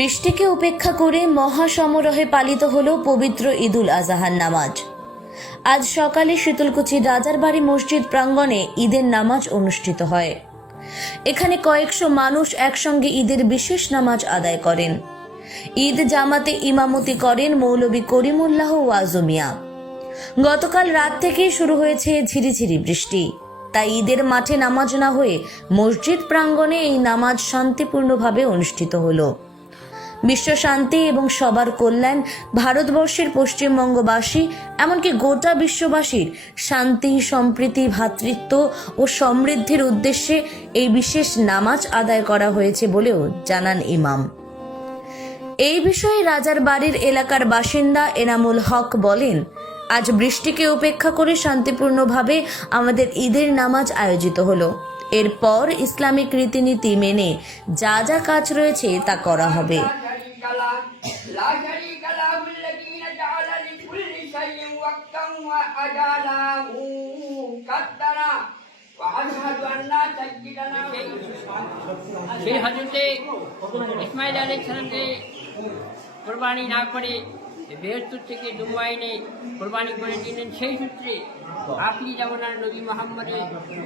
বৃষ্টিকে উপেক্ষা করে মহাসমারোহে পালিত হল পবিত্র ঈদুল আজাহার নামাজ। আজ সকালে শীতলকুচি রাজারবাড়ি মসজিদ প্রাঙ্গণে ঈদের নামাজ অনুষ্ঠিত হয়। এখানে কয়েকশো মানুষ একসঙ্গে ঈদের বিশেষ নামাজ আদায় করেন। ঈদ জামাতে ইমামতি করেন মৌলবী করিমুল্লাহ ওয়াজমিয়া। গতকাল রাত থেকেই শুরু হয়েছে ঝিরিঝিরি বৃষ্টি। তাই ঈদের মাঠে নামাজ না হয়ে মসজিদ প্রাঙ্গণে এই নামাজ শান্তিপূর্ণভাবে অনুষ্ঠিত হলো। বিশ্ব শান্তি এবং সবার কল্যাণ ভারতবর্ষের পশ্চিমবঙ্গবাসী, এমনকি গোটা বিশ্ববাসীর শান্তি, সম্প্রীতি ভ্রাতৃত্ব ও সমৃদ্ধির উদ্দেশ্যে এই বিশেষ নামাজ আদায় করা হয়েছে বলেও জানান ইমাম। এই বিষয়ে রাজার বাড়ির এলাকার বাসিন্দা এনামুল হক বলেন, আজ বৃষ্টিকে উপেক্ষা করে শান্তিপূর্ণভাবে আমাদের ঈদের নামাজ আয়োজিত হলো। এরপর ইসলামিক রীতিনীতি মেনে যা যা কাজ রয়েছে তা করা হবে। لا شريك له لا شريك له الذي جعل لكل شيء وقتا وأجاله قدرا وأشهد أن لا سيدنا সেই হজরতে ইসমাইল আলী সালামকে কোরবানি না করে বৃহস্পতি থেকে দুবাইনে কোরবানি করে দিলেন সেই সূত্রে আপনি যেমন আর নবী মোহাম্মদের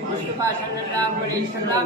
মুস্তফা সাল্লাহ সাল্লাম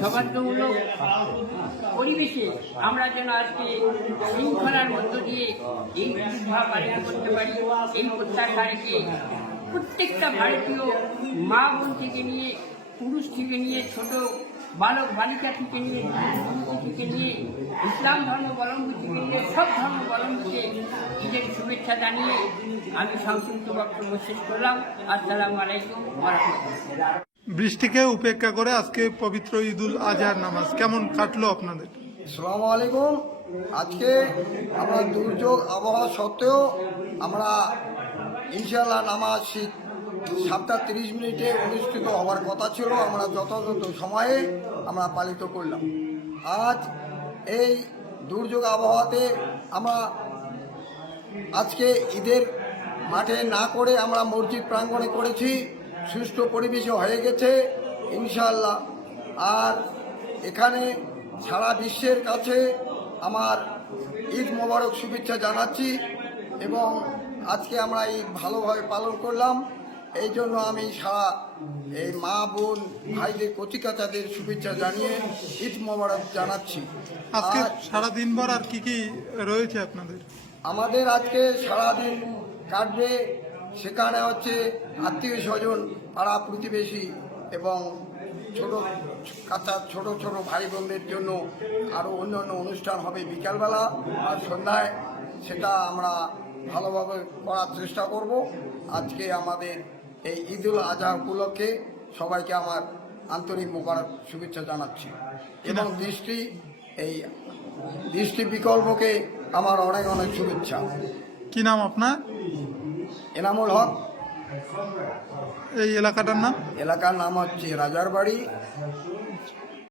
সৌভাগ্যমূলক পরিবেশে আমরা যেন আজকে শৃঙ্খলার মধ্য দিয়ে এই প্রতিভা পালন করতে পারি, এই প্রত্যাশা প্রত্যেকটা ভারতীয় মা বোন থেকে নিয়ে, পুরুষ থেকে নিয়ে, ছোট বালক বালিকা থেকে নিয়ে থেকে নিয়ে, ইসলাম ধর্মাবলম্বী থেকে নিয়ে, সব ধর্মাবলম্বীকে ঈদের শুভেচ্ছা জানিয়ে আমি সংক্ষিপ্ত বক্তব্য শেষ করলাম। আসসালামু আলাইকুম বৃষ্টিকে উপেক্ষা করে আজকে পবিত্র ঈদুল আজহার নামাজ কেমন কাটলো আপনাদের? আসসালামু আলাইকুম। আজকে আমরা দুর্যোগ আবহাওয়া সত্ত্বেও আমরা ইনশাল্লাহ নামাজ শীত সাতটা তিরিশ মিনিটে অনুষ্ঠিত হওয়ার কথা ছিল। আমরা যথাযথ সময়ে আমরা পালিত করলাম। আজ এই দুর্যোগ আবহাওয়াতে আমরা আজকে ঈদের মাঠে না করে আমরা মসজিদ প্রাঙ্গণে করেছি। সুষ্ঠু পরিবেশে হয়ে গেছে ইনশাল্লাহ আর এখানে সারা বিশ্বের কাছে আমার ঈদ মোবারক শুভেচ্ছা জানাচ্ছি এবং আজকে আমরা ঈদ ভালোভাবে পালন করলাম। এই জন্য আমি সারা এই মা বোন ভাইদের কচিকাচাদের শুভেচ্ছা জানিয়ে ঈদ মোবারক জানাচ্ছি। আজকে সারা দিনভর আর কি কি রয়েছে আপনাদের? আমাদের আজকে সারাদিন কাটবে সেখানে হচ্ছে আত্মীয় স্বজন, পাড়া প্রতিবেশী এবং ছোট কাঁচা ছোট ছোট ভাই বোনদের জন্য আরও অন্য অন্য অনুষ্ঠান হবে বিকালবেলা আর সন্ধ্যায়। সেটা আমরা ভালোভাবে করার চেষ্টা করব। আজকে আমাদের এই ঈদুল আজহা উপলক্ষে সবাইকে আমার আন্তরিক মোবারক শুভেচ্ছা জানাচ্ছি এবং দৃষ্টি, এই দৃষ্টি বিকল্পকে আমার অনেক অনেক শুভেচ্ছা। কি নাম আপনার? এনামুল হক। এই এলাকাটার নাম? এলাকার নাম হচ্ছে রাজারবাড়ি।